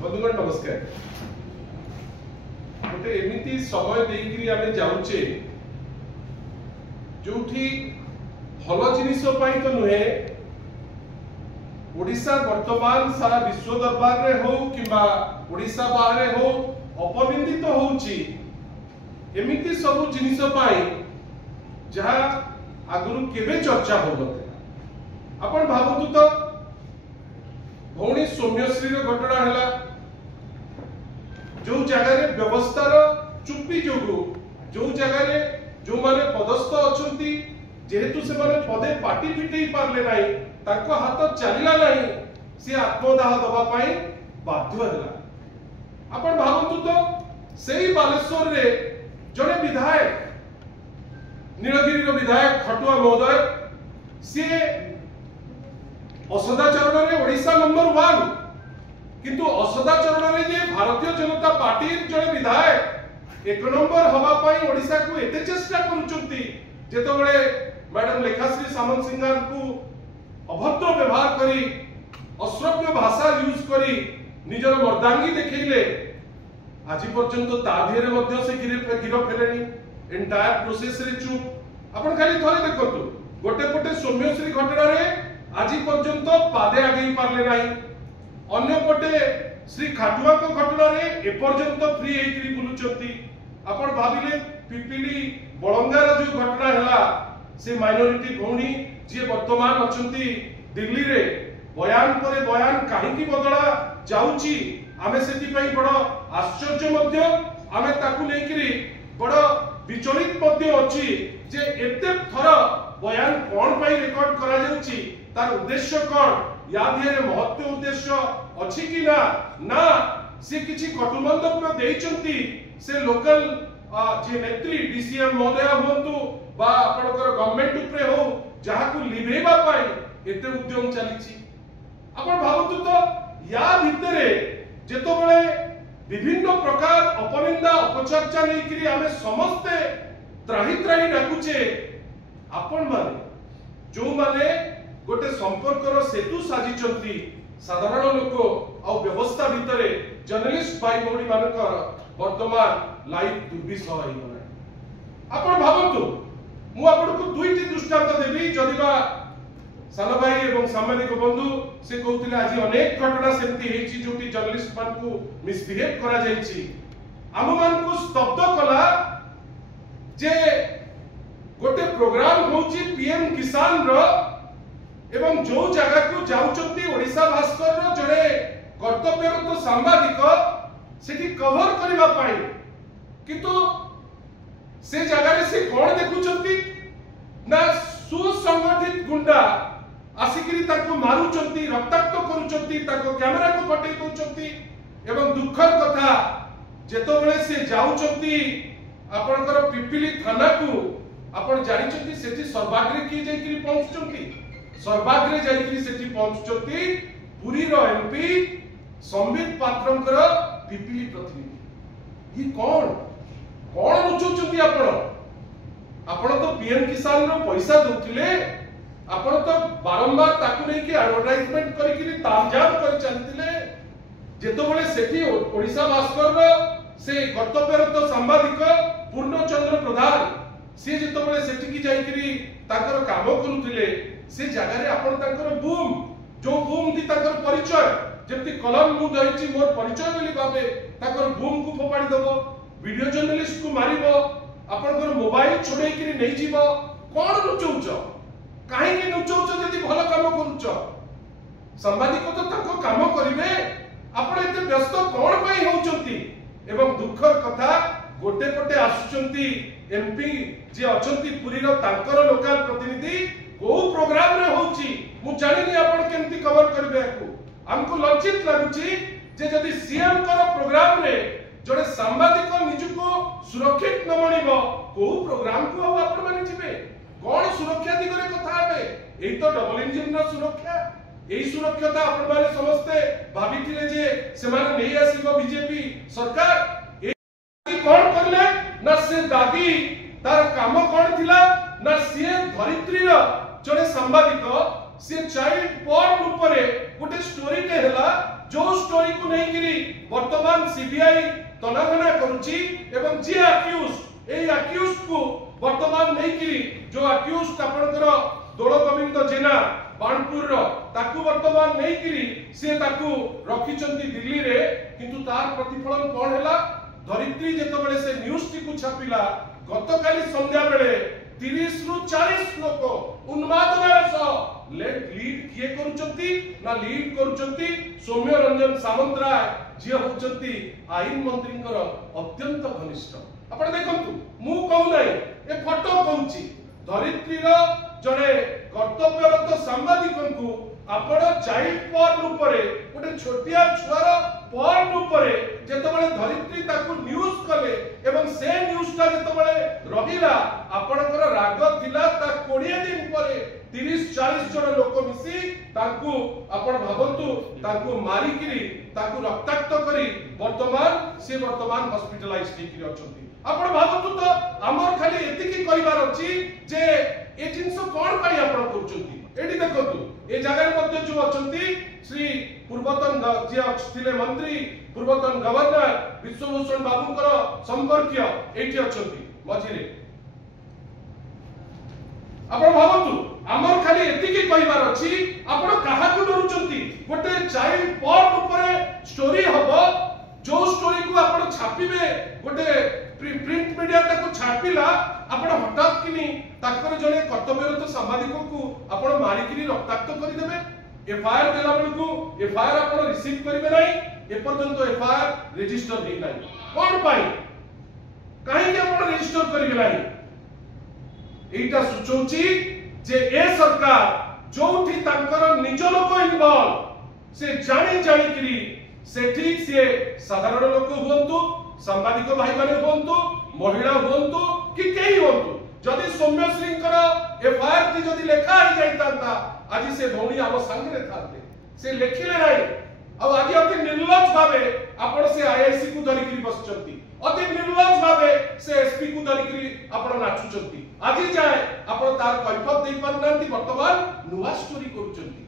बंधुगण नमस्कार। गोटे एमती समय देकरी आमे जाउचे जोठी भल जिनिस पई तो नुहे ओडिशा वर्तमान सारा विश्व दरबार रे हो किबा ओडिशा बाहर हो अपनिंदित तो होउची एमिति सब जिनिस पई जहा आगुरु केबे चर्चा हो नथिला। आपण भाबतु तो भौणी सौम्यश्री रो घटना हैला जो जगह रे व्यवस्थार चुप्पी जोगु जो जगह रे जो माने पदस्थ अछंती जेहेतु से माने पदे पाटी फिटई पारले नाही ताको हाथ चलिला नाही से आत्मदाह दबा पई बाध्य होला। आपण भाबतु तो सेही बालेश्वर रे जने विधायक नीलगिरी रो विधायक खटुआ महोदय से असदाचरण रे ओडिशा नंबर 1 किंतु असदाचरण रे जे भारतीय जनता पार्टी जने विधायक एक नंबर हवा पाई ओडिशा को एते चेष्टा करूचंती जेतबेले मैडम लेखाश्री सामंत सिंगार को अभद्र व्यवहार करी अश्रव्य भाषा यूज करी निजर मर्दांगी देखैले आज पर्यंत ता धिरे मध्य से गिरफ हेलेनी एंटायर प्रोसेस रे चुप। आपण खाली थरे देखंतु गोटे गोटे सौम्यश्री घटना रे आज पर्यंत पादे आगे पारले नाही अन्य पटे श्री खाटुआ को घटना रे ए पर्यंत फ्री हेकरी बुलुचंती। आपण भाबिले पिपिली बळंगार जो घटना हैला से माइनॉरिटी भौणी जे वर्तमान अछंती दिल्ली रे बयान परे बयान काहे की बदला जाउची आमे सेति पई बड़ आश्चर्य मध्य आमे ताकू लेकरी बड़ विचलित मध्य अछि जे एते थर बयान कोन पई रिकॉर्ड करा जाउची तार उद्देश्य कोन या धिरे महत्व उद्देश्य अछि कि ना से किछि कटुमंतव्य देइचंती से लोकल जे नेत्री डीसीएम महोदय होंतु बा आपनकर गवर्नमेंट उपरे हो जहा को लिभेबा पाई एते उद्यम चलीची। आपण भाबतु तो या भितरे जेतो बेले विभिन्न प्रकार अपनिंदा अपचर्चा नै करी आमे समस्त त्राही त्राही डाकुचे आपण माने जो माने गोटे संपर्कर सेतु साजिचंती साधारण लोक आ व्यवस्था भितरे जर्नलिस्ट भाई भौणी मानकर वर्तमान लाइव दुर्विषह होई गला। आपण भाबंतु मु आपनको दुईटी दृष्टांत देबी जदिबा सान भाई एवं सामाजिक बंधु से कहउतिले आज अनेक घटना सेमती हेची जोटी जर्नलिस्ट मान को मिसबिहेव करा जायछि आम मान को स्तब्ध कला जे गोटे प्रोग्राम होची पीएम किसान रो एवं जो जगह को जाउचंती ओडिशा भास्कर रो जड़े कर्तव्यरत सांबादिक सेठी कवर करबा पाई किंतु से जगह रे से कोन देखुचंती ना सुसंगठित गुंडा आसिकरी ताको मारुचंती रक्ताक्त करूचंती ताको कैमरा को कटै दोचंती एवं दुखर कथा जेतोबेले से जाउचंती आपनकर पिपिली थाना को आपण जानिचंती सेठी सर्वाग्रे की जाईकरी पहुंचचंती सर्वाग्रे जाईकरी सेठी पहुंचचंती पुरी रो एमपी संबित पात्रंकर पिपिली प्रतिनिधि ये कौन लुचौचंती आपण तो पीएम किसान रो पैसा दउथिले आपण तो बारंबार ताकू नै कि एडवर्टाइजमेंट करिकरी तामझाम कर चलतिले जेतोबेले सेठी ओडिशा भास्कर रो से कर्तव्यरत सांबादिक पूर्णचंद्र प्रधान से जेतोबेले सेठी की जाईकरी ताकर काम करूथिले से जगह रे आपण ताकर बूम जो बूम थी ताकर परिचय जेति कलम मु दहिची मोर परिचय बोली भाबे ताकर बूम को फोपाडी दबो वीडियो जर्नलिस्ट को मारिबो आपनकर मोबाइल छोड़े कि नहीं जीवो कोन लुचौच काहे कि लुचौच जदी भलो काम करूच संवादिक तो ताको काम करिवे आपण एते व्यस्त कोन पई होउचंती एवं दुखर कथा गोटे पटे आसुचंती एमपी जे अछंती पुरी रो तांकर लोकल प्रतिनिधि को प्रोग्राम रे होउची मु जानिनी आपण केमती कवर करबे को हमको लज्जित लागुची जे जदी सीएम कर प्रोग्राम रे जोड़े सांबादिक निजुको सुरक्षित न मणिबो को प्रोग्राम को आपण माने जिबे कोन सुरक्षा दिगरे कथा हेबे एई तो डबल इंजन न सुरक्षा एई सुरक्षाता आपण माने समस्त भाबिथिले जे से माने नै आसीबो बीजेपी सरकार एई कोन करले ना से दादी तार काम कोन थिला ना से धरित्री रो जोड़े सांबादिक से चाइल्ड पोर्न ऊपर गोटे स्टोरी टे हला जो स्टोरी को नहीं गिरी वर्तमान सीबीआई तनाघना करूची एवं जे अक्यूज ए अक्यूज को वर्तमान नहीं गिरी जो अक्यूज आपनकर दोल गोविंद जेना बाणपुर रो ताकू वर्तमान नहीं गिरी से ताकू रखिचंती दिल्ली रे किंतु तार प्रतिफलन कोन हला धरित्री जेतो बेले से न्यूज टी को छापिला गतकाली संध्या बेले 30 रु 40 लोक उन्मादनार सह लीड किए करूचंती ना लीड करूचंती सौम्य रंजन सामंतराय जे होचंती आईन मंत्रींकर अत्यंत घनिष्ठ आपण देखंतु मु कहू नै ए फोटो कहूची धरित्री रो जड़े कर्तव्यरत सांबादिक को आपण चाइल्ड पोर्न ऊपर गोटे छोटिया छुआर पोर्न ऊपर जेतबेले धरित्री ताकू न्यूज कले एवं से न्यूजटा जेतबेले रहिला आपणकर राग थिला ता 20 दिन परे 30-40 जन लोक मिसी ताकू आपण भाबंतु ताकू मारी किरी ताकू रक्ताक्त करी वर्तमान हॉस्पिटलाइज ठीक अछंती आपण भाबंतु तो हमर खाली एतिकी कहिबार अछि जे ए जिंस कोन पाई आपण करूचंती एडी देखंतु ए जगह मध्ये जो अछंती श्री पूर्वतन जे थिले मंत्री पूर्वतन गवर्नर विश्वभूषण बाबूकर संपर्कीय एठी अछंती मझिरे आपण भाबंतु हमर खाली एतिकी कहिबार अछि आपण काहा को डरुचंती गोटे चाइल्ड पोर्न ऊपर स्टोरी हबो जो स्टोरी को आपण छापिबे गोटे प्रिंट मीडिया ताको छापिला आपण हठात किनी ताकर जने कर्तव्यरत सांबादिक को आपण मारी किनी रक्ताक्त करि देबे एफआईआर देला बेल को एफआईआर आपण रिसीव करिवे नै ए पर्यंत एफआईआर रजिस्टर हे नै कोन पाई काहे के आपण रजिस्टर करिवे नै एटा सुचौची जे ए सरकार जोठी ताकर निज लोक इन्वॉल्व से जानी जानी किरी सेठी से साधारण लोक हुंतु सांबादिक भाई माने हुंतु महिला हुंतु कि केही हुंतु जदि सौम्यश्रींकर एफआईआर टी जदि लेखा ही जाइतांता आज से भौणी आम संगे थाते से लेखिले नै अब आज अति निर्लज भावे आपण से आईआईसी को धरि करी बसचंती अति निर्लज भावे से एसपी को धरि करी आपण नाचुचंती आज जाय आपण तार कैफत देई पारनांती वर्तमान नुवा स्टोरी करूचंती